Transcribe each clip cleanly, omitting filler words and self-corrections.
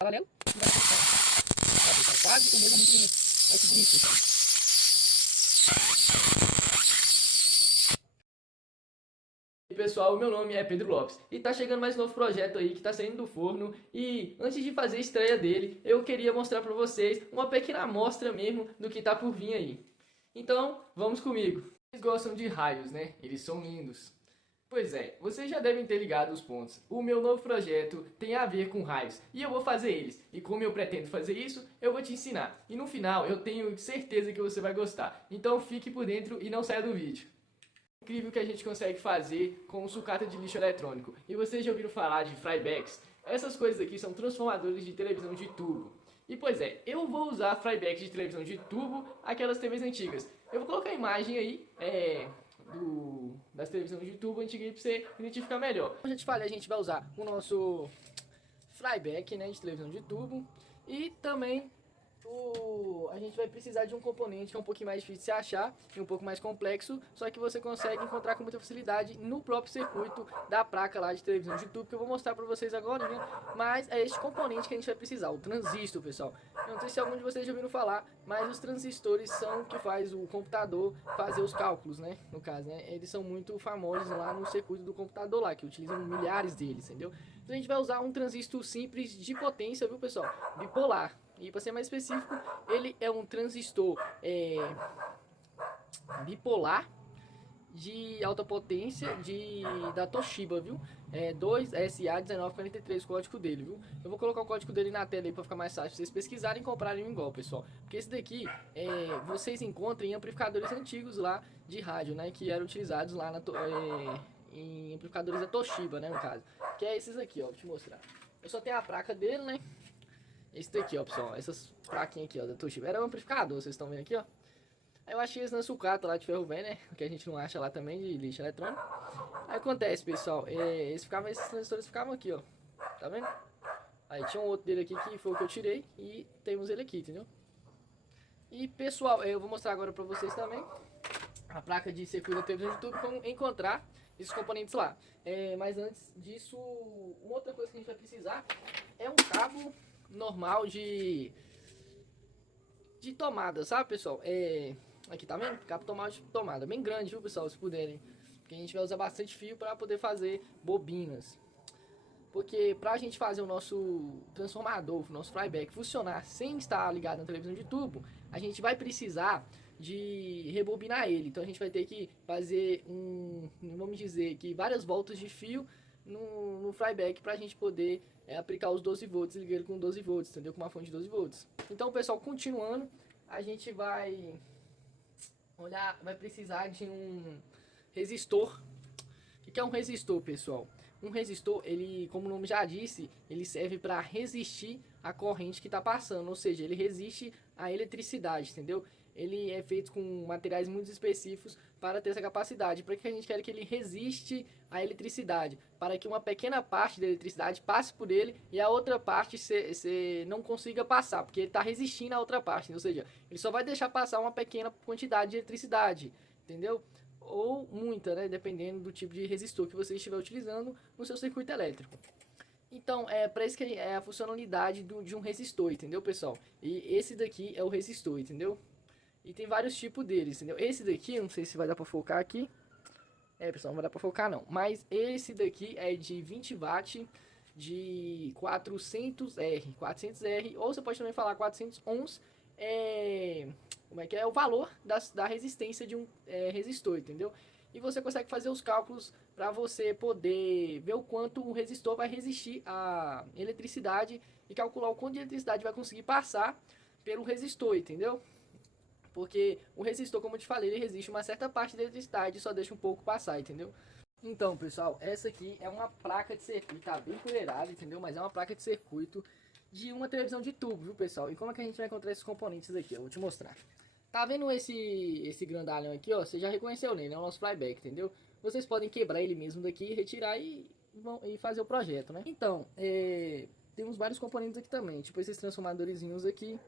paralelo. Quase o mesmo movimento. Olha que bonito, pessoal. E pessoal, meu nome é Pedro Lopes e tá chegando mais um novo projeto aí que tá saindo do forno. E antes de fazer a estreia dele, eu queria mostrar pra vocês uma pequena amostra mesmo do que tá por vir aí. Então, vamos comigo. Vocês gostam de raios, né? Eles são lindos. Pois é, vocês já devem ter ligado os pontos. O meu novo projeto tem a ver com raios e eu vou fazer eles. E como eu pretendo fazer isso, eu vou te ensinar. E no final eu tenho certeza que você vai gostar. Então fique por dentro e não saia do vídeo. Incrível que a gente consegue fazer com sucata de lixo eletrônico. E vocês já ouviram falar de flybacks? Essas coisas aqui são transformadores de televisão de tubo. E pois é, eu vou usar flybacks de televisão de tubo, aquelas TVs antigas. Eu vou colocar a imagem aí, das televisões de tubo antigas para você identificar melhor. Como a gente falei, a gente vai usar o nosso flyback, né, de televisão de tubo e também a gente vai precisar de um componente que é um pouquinho mais difícil de se achar e um pouco mais complexo, só que você consegue encontrar com muita facilidade no próprio circuito da placa lá de televisão de tubo, que eu vou mostrar para vocês agora, né? Mas é este componente que a gente vai precisar, o transistor, pessoal. Eu não sei se algum de vocês já ouviram falar, mas os transistores são o que faz o computador fazer os cálculos, né? No caso, né? Eles são muito famosos lá no circuito do computador lá, que utilizam milhares deles, entendeu? Então a gente vai usar um transistor simples de potência, viu, pessoal? Bipolar. E para ser mais específico, ele é um transistor bipolar de alta potência da Toshiba, viu? 2SA1943 o código dele, viu? Eu vou colocar o código dele na tela aí para ficar mais fácil vocês pesquisarem e comprarem um igual, pessoal. Porque esse daqui vocês encontram em amplificadores antigos lá de rádio, né? Que eram utilizados lá em amplificadores da Toshiba, né? No caso. Que é esses aqui, ó. Vou te mostrar. Eu só tenho a placa dele, né? Esse daqui, ó, pessoal. Essas plaquinhas aqui, ó, da Toshiba. Era um amplificador, vocês estão vendo aqui, ó. Aí eu achei eles na sucata lá de ferro velho, né? Que a gente não acha lá também, de lixo eletrônico. Aí acontece, pessoal. Esses transistores ficavam aqui, ó. Tá vendo? Aí tinha um outro dele aqui que foi o que eu tirei. E temos ele aqui, entendeu? E, pessoal, eu vou mostrar agora pra vocês também a placa de circuito da televisão de tubo, como encontrar esses componentes lá. Mas antes disso, uma outra coisa que a gente vai precisar é um cabo normal de tomada, sabe, pessoal? Aqui, tá vendo? Cabo de tomada, bem grande, viu, pessoal, se puderem. Porque a gente vai usar bastante fio para poder fazer bobinas. Porque pra gente fazer o nosso transformador, o nosso flyback funcionar sem estar ligado na televisão de tubo, a gente vai precisar de rebobinar ele. Então a gente vai ter que fazer vamos dizer que várias voltas de fio no flyback pra gente poder aplicar os 12 volts e ligar ele com 12 volts, entendeu? Com uma fonte de 12 volts. Então, pessoal, continuando, a gente vai precisar de um resistor. O que é um resistor, pessoal? Um resistor, ele, como o nome já disse, ele serve para resistir a corrente que está passando, ou seja, ele resiste à eletricidade, entendeu? Ele é feito com materiais muito específicos para ter essa capacidade. Para que a gente quer que ele resiste à eletricidade? Para que uma pequena parte da eletricidade passe por ele e a outra parte você não consiga passar, porque ele está resistindo à outra parte, ou seja, ele só vai deixar passar uma pequena quantidade de eletricidade, entendeu? Ou muita, né, dependendo do tipo de resistor que você estiver utilizando no seu circuito elétrico. Então, para isso que é a funcionalidade de um resistor, entendeu, pessoal? E esse daqui é o resistor, entendeu? E tem vários tipos deles, entendeu? Esse daqui, não sei se vai dar para focar aqui. Pessoal, não vai dar para focar não. Mas esse daqui é de 20 watts de 400R. 400R, ou você pode também falar 400 ohms. Como é que é? O valor da resistência de um resistor, entendeu? E você consegue fazer os cálculos para você poder ver o quanto o resistor vai resistir à eletricidade e calcular o quanto de eletricidade vai conseguir passar pelo resistor, entendeu? Porque o resistor, como eu te falei, ele resiste uma certa parte da eletricidade e só deixa um pouco passar, entendeu? Então, pessoal, essa aqui é uma placa de circuito, tá bem colherada, entendeu? Mas é uma placa de circuito de uma televisão de tubo, viu, pessoal? E como é que a gente vai encontrar esses componentes aqui? Eu vou te mostrar. Tá vendo esse grandalhão aqui, ó? Você já reconheceu nele, é o nosso flyback, entendeu? Vocês podem quebrar ele mesmo daqui, retirar e fazer o projeto, né? Então, temos vários componentes aqui também, tipo esses transformadorzinhos aqui.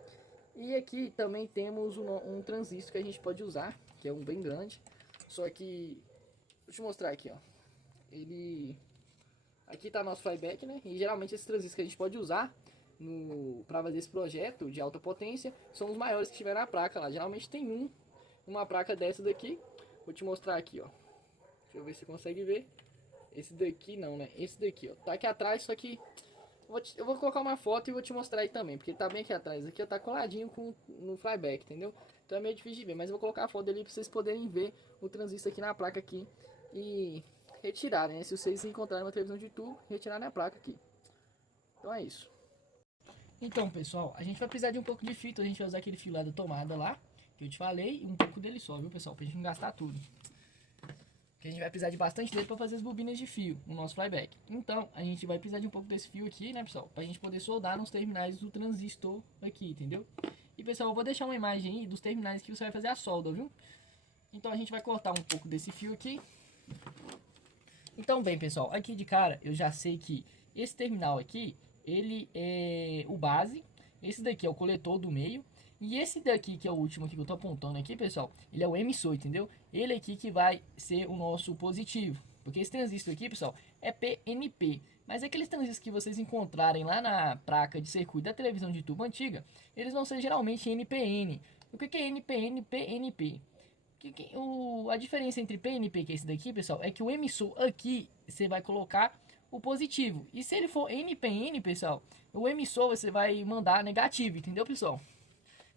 E aqui também temos um transistor que a gente pode usar, que é um bem grande. Só que, vou te mostrar aqui, ó. Aqui tá nosso flyback, né? E geralmente esse transistor que a gente pode usar para fazer esse projeto de alta potência são os maiores que tiver na placa lá. Geralmente tem uma placa dessa daqui. Vou te mostrar aqui, ó. Deixa eu ver se você consegue ver. Esse daqui não, né? Esse daqui, ó. Tá aqui atrás, só que eu vou colocar uma foto e vou te mostrar aí também, porque tá bem aqui atrás. Aqui, ó, tá coladinho no flyback, entendeu? Então é meio difícil de ver, mas eu vou colocar a foto ali pra vocês poderem ver o transistor aqui na placa aqui e retirarem, né? Se vocês encontrarem uma televisão de tubo, retirarem a placa aqui. Então é isso. Então, pessoal, a gente vai precisar de um pouco de fio, então a gente vai usar aquele fio lá da tomada lá, que eu te falei, e um pouco dele só, viu, pessoal? Pra gente não gastar tudo. Que a gente vai precisar de bastante dele para fazer as bobinas de fio no nosso flyback. Então, a gente vai precisar de um pouco desse fio aqui, né, pessoal? Pra gente poder soldar nos terminais do transistor aqui, entendeu? E, pessoal, eu vou deixar uma imagem aí dos terminais que você vai fazer a solda, viu? Então, a gente vai cortar um pouco desse fio aqui. Então, bem, pessoal, aqui de cara, eu já sei que esse terminal aqui, ele é o base. Esse daqui é o coletor do meio. E esse daqui, que é o último aqui que eu tô apontando aqui, pessoal, ele é o emissor, entendeu? Ele aqui que vai ser o nosso positivo. Porque esse transistor aqui, pessoal, é PNP. Mas aqueles transistores que vocês encontrarem lá na placa de circuito da televisão de tubo antiga, eles vão ser geralmente NPN. O que é NPN e PNP? A diferença entre PNP, que é esse daqui, pessoal, é que o emissor aqui, você vai colocar o positivo. E se ele for NPN, pessoal, o emissor você vai mandar negativo, entendeu, pessoal?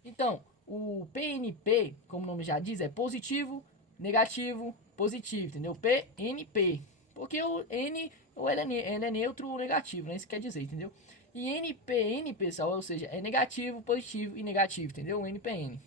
Então, o PNP, como o nome já diz, é positivo, negativo, positivo, entendeu? PNP. Porque o N, ele é neutro ou negativo, né? Isso quer dizer, entendeu? E NPN, pessoal, ou seja, é negativo, positivo e negativo, entendeu? O NPN.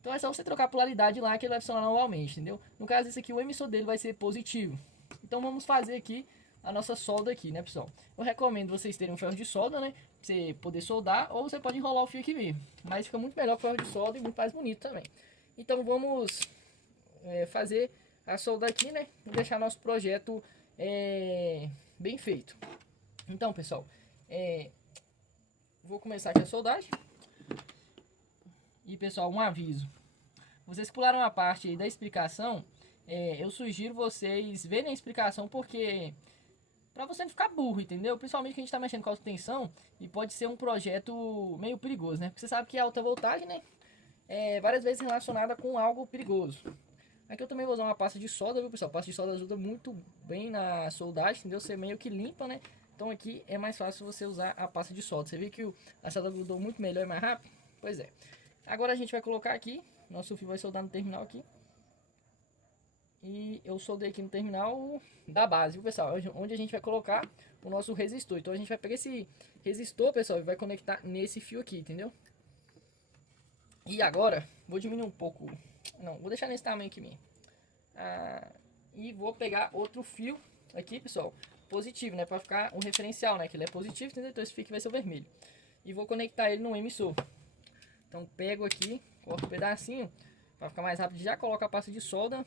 Então é só você trocar a polaridade lá que ele vai funcionar normalmente, entendeu? No caso, esse aqui, o emissor dele vai ser positivo. Então vamos fazer aqui a nossa solda aqui, né, pessoal? Eu recomendo vocês terem um ferro de solda, né? Pra você poder soldar, ou você pode enrolar o fio aqui mesmo. Mas fica muito melhor com ferro de solda e muito mais bonito também. Então vamos fazer a solda aqui, né? E deixar nosso projeto bem feito. Então, pessoal, vou começar aqui a soldagem. E, pessoal, um aviso. Vocês pularam a parte aí da explicação. Eu sugiro vocês verem a explicação, porque pra você não ficar burro, entendeu? Principalmente que a gente tá mexendo com alta tensão e pode ser um projeto meio perigoso, né? Porque você sabe que a alta voltagem, né? Várias vezes relacionada com algo perigoso. Aqui eu também vou usar uma pasta de solda, viu, pessoal? A pasta de solda ajuda muito bem na soldagem, entendeu? Você meio que limpa, né? Então aqui é mais fácil você usar a pasta de solda. Você vê que a solda grudou muito melhor e mais rápido? Pois é. Agora a gente vai colocar aqui. Nosso fio vai soldar no terminal aqui. E eu soldei aqui no terminal da base, viu, pessoal? Onde a gente vai colocar o nosso resistor. Então a gente vai pegar esse resistor, pessoal, e vai conectar nesse fio aqui, entendeu? E agora, vou diminuir um pouco. Não, vou deixar nesse tamanho aqui mesmo. E vou pegar outro fio aqui, pessoal, positivo, né? Pra ficar o referencial, né? Que ele é positivo, entendeu? Então esse fio aqui vai ser o vermelho. E vou conectar ele no emissor. Então pego aqui, corto um pedacinho para ficar mais rápido. Já coloco a pasta de solda.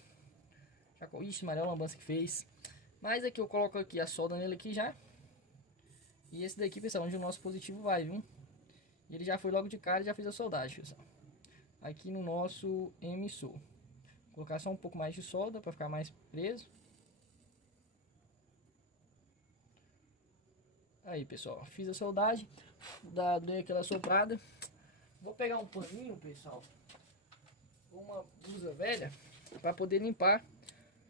Ixi, Maria, a lambança que fez. Mas aqui eu coloco aqui a solda nele aqui já. E esse daqui, pessoal, onde o nosso positivo vai, viu? E ele já foi logo de cara e já fez a soldagem, pessoal. Aqui no nosso emissor. Vou colocar só um pouco mais de solda para ficar mais preso. Aí, pessoal, fiz a soldagem. Dei aquela soprada. Vou pegar um paninho, pessoal, uma blusa velha, para poder limpar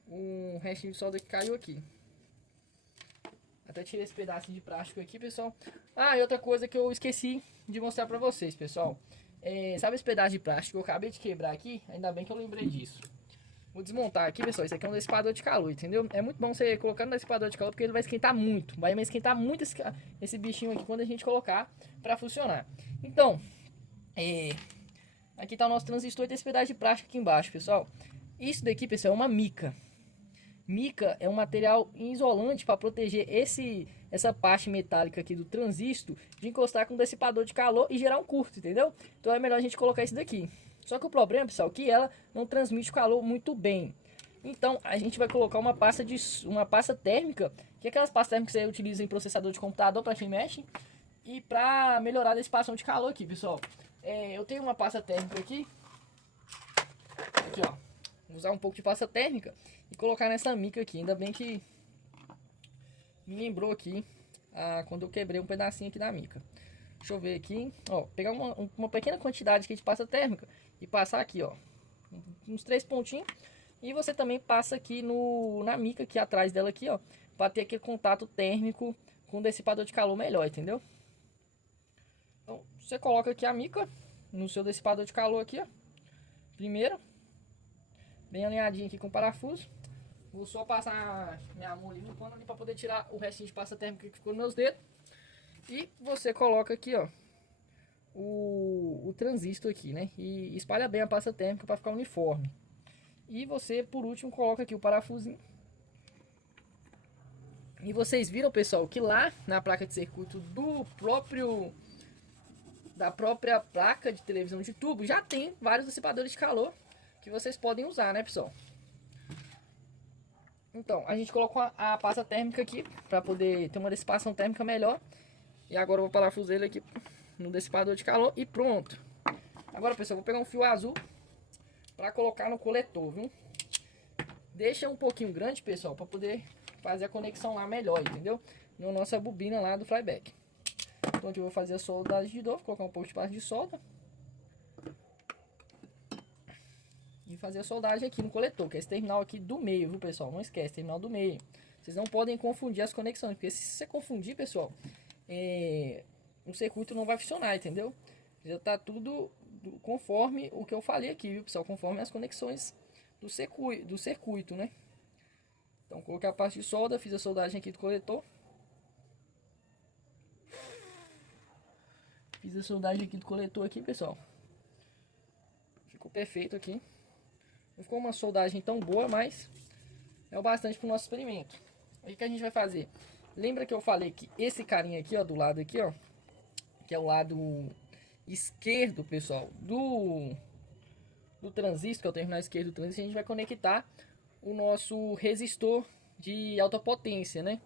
um restinho de solda que caiu aqui. Até tirei esse pedaço de plástico aqui, pessoal. E outra coisa que eu esqueci de mostrar para vocês, pessoal. Sabe esse pedaço de plástico que eu acabei de quebrar aqui? Ainda bem que eu lembrei disso. Vou desmontar aqui, pessoal. Isso aqui é um dissipador de calor, entendeu? É muito bom você colocar no dissipador de calor, porque ele vai esquentar muito. Vai esquentar muito esse bichinho aqui quando a gente colocar para funcionar. Então, aqui tá o nosso transistor e tem esse pedaço de plástico aqui embaixo, pessoal. Isso daqui, pessoal, é uma mica. Mica é um material isolante para proteger essa parte metálica aqui do transistor de encostar com o dissipador de calor e gerar um curto, entendeu? Então é melhor a gente colocar isso daqui. Só que o problema, pessoal, é que ela não transmite o calor muito bem. Então a gente vai colocar uma pasta térmica, que é aquelas pastas térmicas que você utiliza em processador de computador para quem mexe, e para melhorar a dissipação de calor aqui, pessoal. Eu tenho uma pasta térmica aqui. Aqui, ó. Vou usar um pouco de pasta térmica e colocar nessa mica aqui. Ainda bem que me lembrou aqui quando eu quebrei um pedacinho aqui da mica. Deixa eu ver aqui, ó, pegar uma pequena quantidade aqui de pasta térmica e passar aqui, ó, uns 3 pontinhos. E você também passa aqui na mica aqui atrás dela aqui, ó, para ter aquele contato térmico com o dissipador de calor melhor, entendeu? Então, você coloca aqui a mica no seu dissipador de calor aqui, ó. Primeiro, bem alinhadinho aqui com o parafuso. Vou só passar minha mão ali no pano para poder tirar o restinho de pasta térmica que ficou nos meus dedos. E você coloca aqui, ó, o transistor aqui, né? E espalha bem a pasta térmica para ficar uniforme. E você, por último, coloca aqui o parafusinho. E vocês viram, pessoal, que lá na placa de circuito da própria placa de televisão de tubo já tem vários dissipadores de calor que vocês podem usar, né, pessoal? Então, a gente colocou a pasta térmica aqui para poder ter uma dissipação térmica melhor. E agora eu vou parafusar ele aqui no dissipador de calor e pronto. Agora, pessoal, eu vou pegar um fio azul para colocar no coletor, viu? Deixa um pouquinho grande, pessoal, para poder fazer a conexão lá melhor, entendeu? Na nossa bobina lá do flyback. Então aqui eu vou fazer a soldagem de novo, vou colocar um pouco de pasta de solda. E fazer a soldagem aqui no coletor, que é esse terminal aqui do meio, viu, pessoal? Não esquece, terminal do meio. Vocês não podem confundir as conexões, porque se você confundir, pessoal, o circuito não vai funcionar, entendeu? Já tá tudo conforme o que eu falei aqui, viu, pessoal? Conforme as conexões do circuito, né? Então coloquei a parte de solda, fiz a soldagem aqui do coletor. Fiz a soldagem aqui do coletor aqui, pessoal. Ficou perfeito aqui. Não ficou uma soldagem tão boa, mas é o bastante para o nosso experimento. Aí o que a gente vai fazer? Lembra que eu falei que esse carinha aqui, ó, do lado aqui, ó, que é o lado esquerdo, pessoal, do transistor, que é o terminal esquerdo do transistor, a gente vai conectar o nosso resistor de alta potência, né?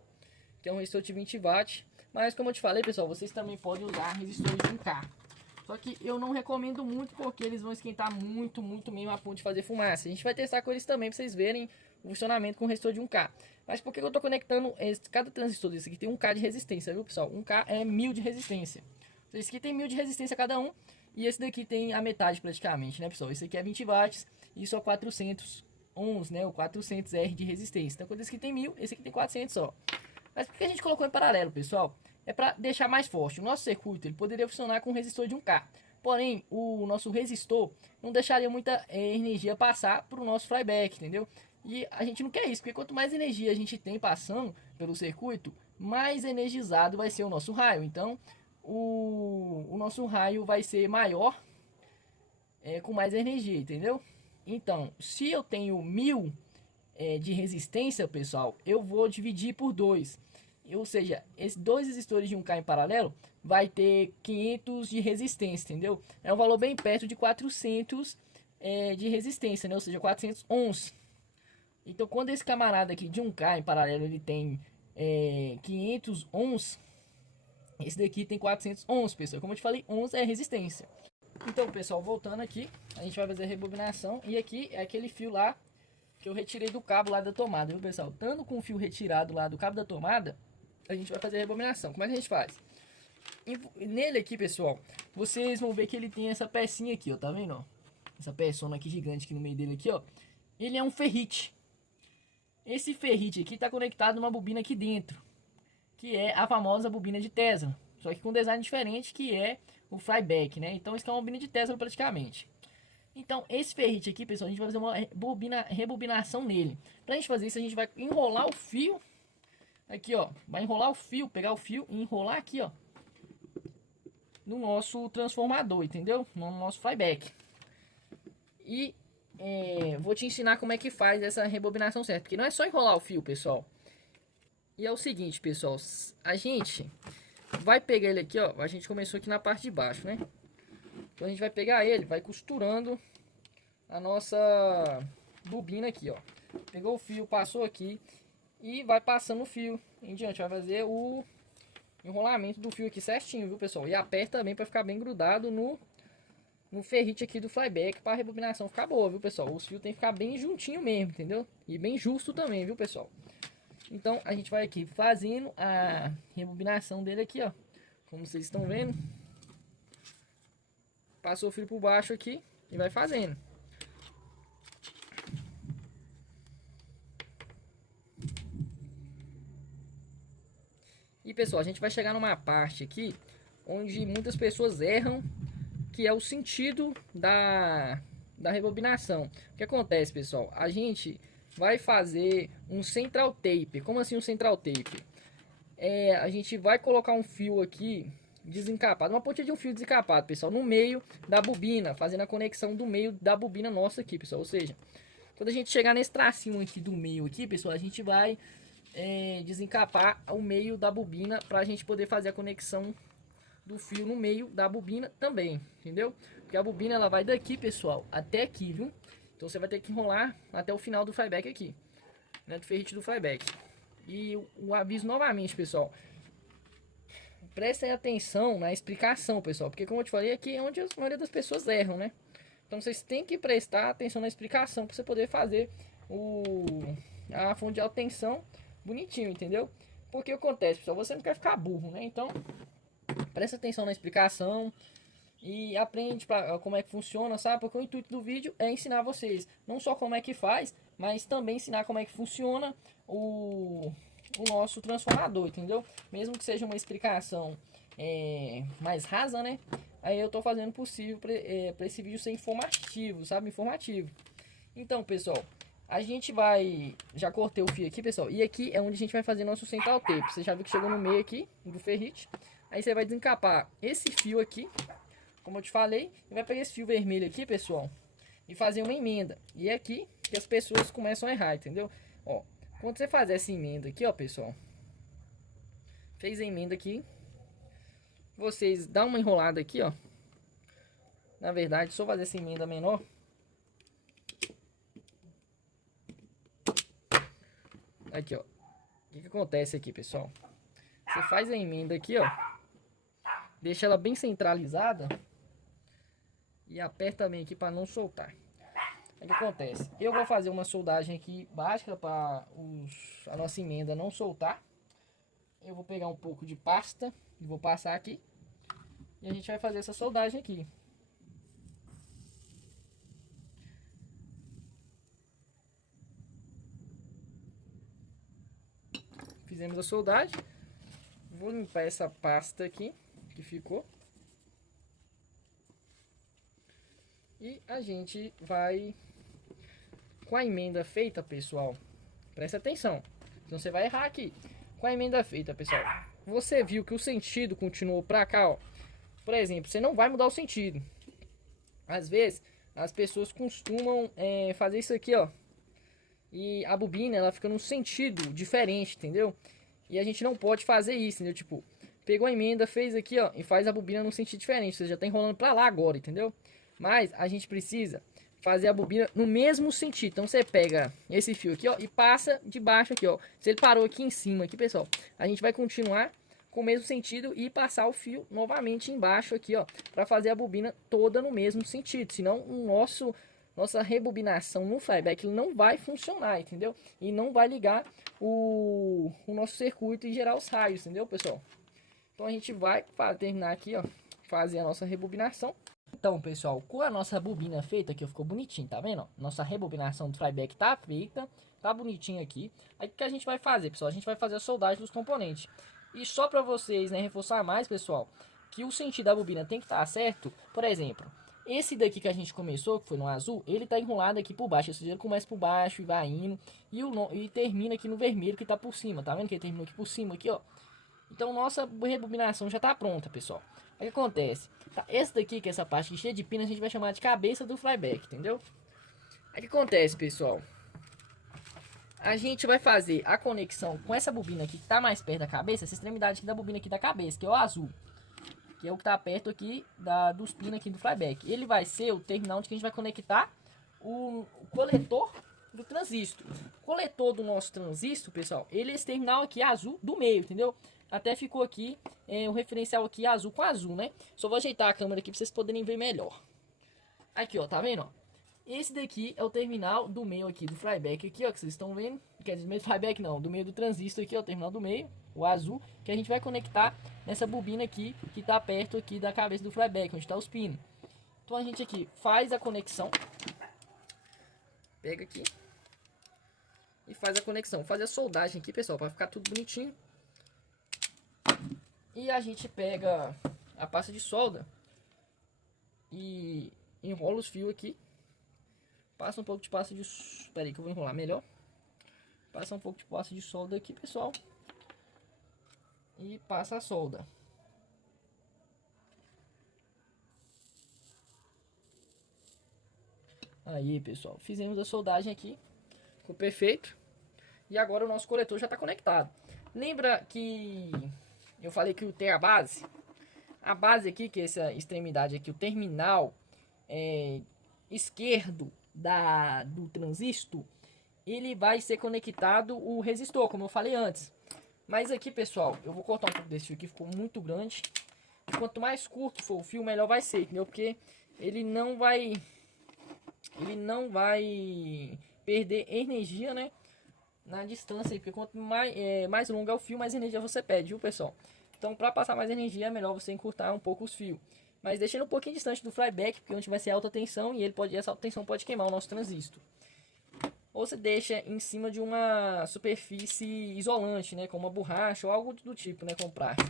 Que é um resistor de 20 watts. Mas como eu te falei, pessoal, vocês também podem usar resistores de 1K. Só que eu não recomendo muito porque eles vão esquentar muito mesmo a ponto de fazer fumaça. A gente vai testar com eles também para vocês verem o funcionamento com o resistor de 1K. Mas por que eu estou conectando cada transistor desse aqui tem 1K de resistência, viu, pessoal? 1K é 1000 de resistência. Esse aqui tem 1000 de resistência cada um. E esse daqui tem a metade praticamente, né, pessoal? Esse aqui é 20 watts e isso é 400 ohms, né? O 400R de resistência. Então, quando esse aqui tem 1000, esse aqui tem 400 só. Mas por que a gente colocou em paralelo, pessoal? É para deixar mais forte. O nosso circuito ele poderia funcionar com um resistor de 1K. Porém, o nosso resistor não deixaria muita energia passar para o nosso flyback, entendeu? E a gente não quer isso, porque quanto mais energia a gente tem passando pelo circuito, mais energizado vai ser o nosso raio. Então, o nosso raio vai ser maior com mais energia, entendeu? Então, se eu tenho 1000 de resistência, pessoal, eu vou dividir por 2. Ou seja, esses dois resistores de 1K em paralelo vai ter 500 de resistência, entendeu? É um valor bem perto de 400 de resistência, né? Ou seja, 400 ohms. Então, quando esse camarada aqui de 1K em paralelo ele tem 500 ohms, esse daqui tem 400 ohms, pessoal. Como eu te falei, ohms é resistência. Então, pessoal, voltando aqui, a gente vai fazer a rebobinação. E aqui é aquele fio lá que eu retirei do cabo lá da tomada, viu, pessoal? Estando com o fio retirado lá do cabo da tomada, a gente vai fazer a rebobinação. Como é que a gente faz? E nele aqui, pessoal, vocês vão ver que ele tem essa pecinha aqui, ó, tá vendo, ó? Essa peçona aqui gigante aqui no meio dele aqui, ó. Ele é um ferrite. Esse ferrite aqui tá conectado numa bobina aqui dentro, que é a famosa bobina de Tesla, só que com um design diferente, que é o flyback, né? Então isso aqui é uma bobina de Tesla praticamente. Então esse ferrite aqui, pessoal, a gente vai fazer uma rebobinação nele. Pra gente fazer isso, a gente vai enrolar o fio aqui, ó, vai enrolar o fio, pegar o fio e enrolar aqui, ó, no nosso transformador, entendeu? No nosso flyback. E vou te ensinar como é que faz essa rebobinação certa, porque não é só enrolar o fio, pessoal. E é o seguinte, pessoal, a gente vai pegar ele aqui, ó, a gente começou aqui na parte de baixo, né? Então a gente vai pegar ele, vai costurando a nossa bobina aqui, ó. Pegou o fio, passou aqui e vai passando o fio em diante, vai fazer o enrolamento do fio aqui certinho, viu, pessoal? E aperta também para ficar bem grudado no ferrite aqui do flyback, para a rebobinação ficar boa, viu, pessoal? Os fios tem que ficar bem juntinho mesmo, entendeu? E bem justo também, viu, pessoal? Então a gente vai aqui fazendo a rebobinação dele aqui, ó, como vocês estão vendo. Passou o fio por baixo aqui e vai fazendo. E pessoal, a gente vai chegar numa parte aqui onde muitas pessoas erram, que é o sentido da rebobinação. O que acontece, pessoal? A gente vai fazer um central tape. Como assim um central tape? A gente vai colocar um fio aqui desencapado, uma pontinha de um fio desencapado, pessoal, no meio da bobina, fazendo a conexão do meio da bobina nossa aqui, pessoal. Ou seja, quando a gente chegar nesse tracinho aqui do meio aqui, pessoal, a gente vai desencapar o meio da bobina para a gente poder fazer a conexão do fio no meio da bobina também, entendeu? Porque a bobina ela vai daqui, pessoal, até aqui, viu? Então você vai ter que enrolar até o final do flyback aqui, né, do ferrite do flyback. E o aviso novamente, pessoal, prestem atenção na explicação, pessoal, porque como eu te falei, aqui é onde a maioria das pessoas erram, né? Então vocês têm que prestar atenção na explicação para você poder fazer a fonte de alta tensão bonitinho, entendeu? Porque o que acontece, pessoal, você não quer ficar burro, né? Então presta atenção na explicação e aprende como é que funciona, sabe? Porque o intuito do vídeo é ensinar vocês não só como é que faz, mas também ensinar como é que funciona o nosso transformador, entendeu? Mesmo que seja uma explicação mais rasa, né? Aí eu tô fazendo o possível para esse vídeo ser informativo, sabe? Informativo. Então, pessoal, a gente vai... Já cortei o fio aqui, pessoal. E aqui é onde a gente vai fazer nosso central tape. Você já viu que chegou no meio aqui do ferrite. Aí você vai desencapar esse fio aqui, como eu te falei. E vai pegar esse fio vermelho aqui, pessoal, e fazer uma emenda. E é aqui que as pessoas começam a errar, entendeu? Ó, quando você fazer essa emenda aqui, ó, pessoal, fez a emenda aqui, vocês dão uma enrolada aqui, ó. Na verdade, só fazer essa emenda menor. Aqui, ó. O que acontece aqui, pessoal? Você faz a emenda aqui, ó. Deixa ela bem centralizada. E aperta bem aqui para não soltar. O que acontece? Eu vou fazer uma soldagem aqui básica para a nossa emenda não soltar. Eu vou pegar um pouco de pasta e vou passar aqui. E a gente vai fazer essa soldagem aqui. Fizemos a soldagem. Vou limpar essa pasta aqui que ficou. E a gente vai... Com a emenda feita, pessoal, presta atenção, senão você vai errar aqui. Com a emenda feita, pessoal, você viu que o sentido continuou pra cá, ó. Por exemplo, você não vai mudar o sentido. Às vezes, as pessoas costumam fazer isso aqui, ó. E a bobina, ela fica num sentido diferente, entendeu? E a gente não pode fazer isso, entendeu? Tipo, pegou a emenda, fez aqui, ó, e faz a bobina num sentido diferente. Você já tá enrolando pra lá agora, entendeu? Mas a gente precisa fazer a bobina no mesmo sentido. Então você pega esse fio aqui, ó, e passa de baixo aqui, ó. Se ele parou aqui em cima, aqui, pessoal, a gente vai continuar com o mesmo sentido e passar o fio novamente embaixo aqui, ó, para fazer a bobina toda no mesmo sentido. Senão nossa rebobinação no flyback não vai funcionar, entendeu? E não vai ligar o nosso circuito e gerar os raios, entendeu, pessoal? Então a gente vai terminar aqui, ó, fazer a nossa rebobinação. Então, pessoal, com a nossa bobina feita aqui, ficou bonitinho, tá vendo? Nossa rebobinação do flyback tá feita, tá bonitinho aqui. Aí o que a gente vai fazer, pessoal? A gente vai fazer a soldagem dos componentes. E só para vocês, né, reforçar mais, pessoal, que o sentido da bobina tem que estar certo. Por exemplo, esse daqui que a gente começou, que foi no azul, ele tá enrolado aqui por baixo. Ou seja, ele começa por baixo e vai indo. E termina aqui no vermelho que tá por cima, tá vendo? Que ele terminou aqui por cima, aqui, ó. Então, nossa rebobinação já tá pronta, pessoal. O que acontece? Tá, esse daqui, que é essa parte cheia de pino, a gente vai chamar de cabeça do flyback, entendeu? Aí o que acontece, pessoal? A gente vai fazer a conexão com essa bobina aqui que tá mais perto da cabeça, essa extremidade aqui da bobina aqui da cabeça, que é o azul. Que é o que tá perto aqui dos pinos aqui do flyback. Ele vai ser o terminal onde que a gente vai conectar o coletor do transistor. O coletor do nosso transistor, pessoal, ele é esse terminal aqui azul do meio, entendeu? Até ficou aqui o referencial aqui azul com azul, né? Só vou ajeitar a câmera aqui para vocês poderem ver melhor. Aqui, ó, tá vendo, ó? Esse daqui é o terminal do meio aqui do flyback aqui, ó, que vocês estão vendo. Quer dizer, meio do flyback não, do meio do transistor aqui, ó, o terminal do meio, o azul, que a gente vai conectar nessa bobina aqui, que tá perto aqui da cabeça do flyback, onde tá os pinos. Então a gente aqui faz a conexão. Pega aqui. E faz a conexão. Faz a soldagem aqui, pessoal, para ficar tudo bonitinho. E a gente pega a pasta de solda e enrola os fios aqui. Passa um pouco de pasta de... Espera aí que eu vou enrolar melhor. Passa um pouco de pasta de solda aqui, pessoal. E passa a solda. Aí, pessoal, fizemos a soldagem aqui. Ficou perfeito. E agora o nosso coletor já está conectado. Lembra que eu falei que tem a base? A base aqui, que é essa extremidade aqui, o terminal esquerdo do transistor, ele vai ser conectado o resistor, como eu falei antes. Mas aqui, pessoal, eu vou cortar um pouco desse fio aqui, ficou muito grande. Quanto mais curto for o fio, melhor vai ser, entendeu? Porque ele não vai perder energia, né, na distância aí, porque quanto mais longo é o fio, mais energia você perde, viu, pessoal? Então, para passar mais energia, é melhor você encurtar um pouco os fios. Mas deixando um pouquinho distante do flyback, porque onde vai ser alta tensão e essa alta tensão pode queimar o nosso transistor. Ou você deixa em cima de uma superfície isolante, né, como uma borracha ou algo do tipo, né, com plástico.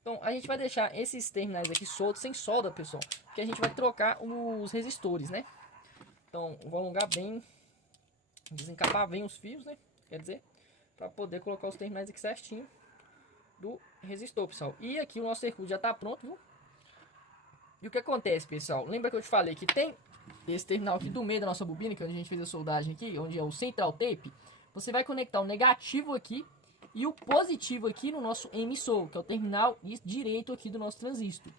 Então, a gente vai deixar esses terminais aqui soltos, sem solda, pessoal, porque a gente vai trocar os resistores, né? Então, vou alongar bem, desencapar bem os fios, né? Quer dizer, para poder colocar os terminais aqui certinho do resistor, pessoal. E aqui o nosso circuito já está pronto, viu? E o que acontece, pessoal? Lembra que eu te falei que tem esse terminal aqui do meio da nossa bobina, que é onde a gente fez a soldagem aqui, onde é o central tape. Você vai conectar o negativo aqui e o positivo aqui no nosso emissor, que é o terminal direito aqui do nosso transistor.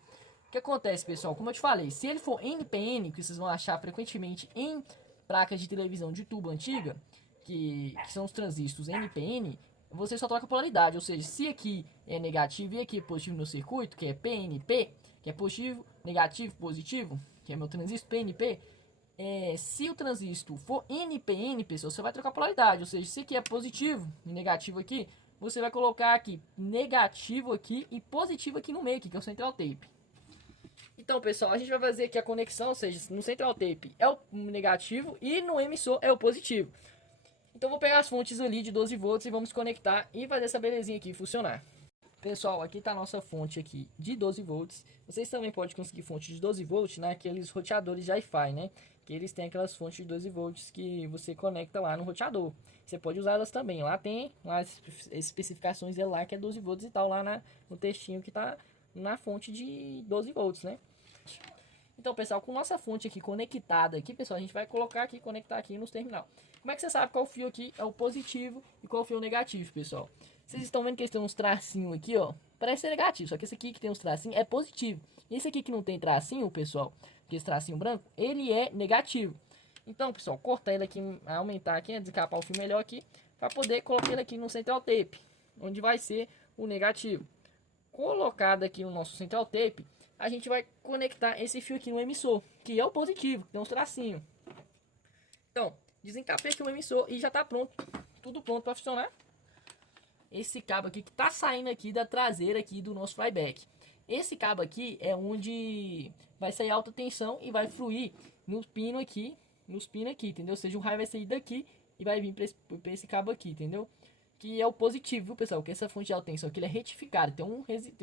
O que acontece, pessoal? Como eu te falei, se ele for NPN, que vocês vão achar frequentemente em placas de televisão de tubo antiga, que são os transistores NPN, você só troca a polaridade. Ou seja, se aqui é negativo e aqui é positivo no circuito, que é PNP, que é positivo, negativo, positivo, que é meu transistor PNP, se o transistor for NPN, pessoal, você vai trocar a polaridade. Ou seja, se aqui é positivo e negativo aqui, você vai colocar aqui negativo aqui e positivo aqui no meio, aqui, que é o central tape. Então, pessoal, a gente vai fazer aqui a conexão, ou seja, no central tape é o negativo e no emissor é o positivo. Então, vou pegar as fontes ali de 12 volts e vamos conectar e fazer essa belezinha aqui funcionar. Pessoal, aqui está a nossa fonte aqui de 12 volts. Vocês também podem conseguir fonte de 12 volts naqueles roteadores de Wi-Fi, né? Que eles têm aquelas fontes de 12 volts que você conecta lá no roteador. Você pode usar elas também. Lá tem as especificações dela lá que é 12 volts e tal, lá no textinho que está na fonte de 12 volts, né? Então, pessoal, com nossa fonte aqui conectada aqui, pessoal, a gente vai colocar aqui, conectar aqui nos terminal. Como é que você sabe qual fio aqui é o positivo e qual fio é o negativo, pessoal? Vocês estão vendo que eles têm uns tracinhos aqui, ó. Parece ser negativo, só que esse aqui que tem uns tracinhos é positivo. E esse aqui que não tem tracinho, pessoal, que esse tracinho branco, ele é negativo. Então, pessoal, cortar ele aqui, aumentar aqui, desencapar o fio melhor aqui, para poder colocar ele aqui no central tape, onde vai ser o negativo. Colocado aqui no nosso central tape, a gente vai conectar esse fio aqui no emissor, que é o positivo, que tem uns tracinhos. Então, desencapei aqui o emissor e já está pronto, tudo pronto para funcionar. Esse cabo aqui que está saindo aqui da traseira aqui do nosso flyback. Esse cabo aqui é onde vai sair alta tensão e vai fluir nos pinos aqui, entendeu? Ou seja, o raio vai sair daqui e vai vir para esse cabo aqui, entendeu? Que é o positivo, viu, pessoal? Que essa fonte de alta tensão aqui ele é retificada. Tem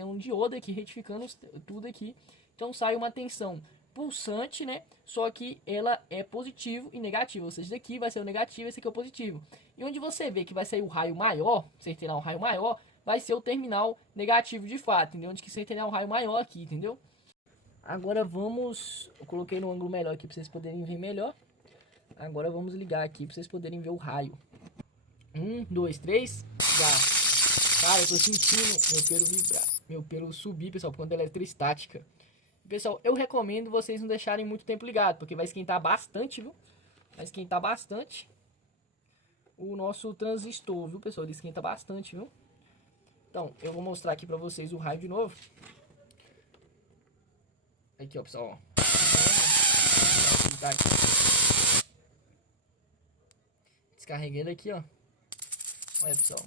um diodo aqui retificando tudo aqui. Então sai uma tensão pulsante, né? Só que ela é positivo e negativo. Ou seja, daqui vai ser o negativo, esse aqui é o positivo. E onde você vê que vai sair o raio maior, centenar um raio maior, vai ser o terminal negativo de fato, entendeu? Onde que centenar um raio maior aqui, entendeu? Agora vamos... Eu coloquei no ângulo melhor aqui para vocês poderem ver melhor. Agora vamos ligar aqui para vocês poderem ver o raio. 1, 2, 3, já. Cara, eu tô sentindo meu pelo vibrar, meu pelo subir, pessoal, por conta da eletrostática. Pessoal, eu recomendo vocês não deixarem muito tempo ligado, porque vai esquentar bastante, viu? Vai esquentar bastante o nosso transistor, viu, pessoal? Ele esquenta bastante, viu? Então, eu vou mostrar aqui pra vocês o raio de novo. Aqui, ó, pessoal, ó. Descarreguei ele aqui, ó. Olha, pessoal.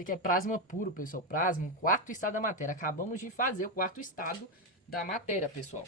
Isso aqui é plasma puro, pessoal. Plasma, o quarto estado da matéria. Acabamos de fazer o quarto estado da matéria, pessoal.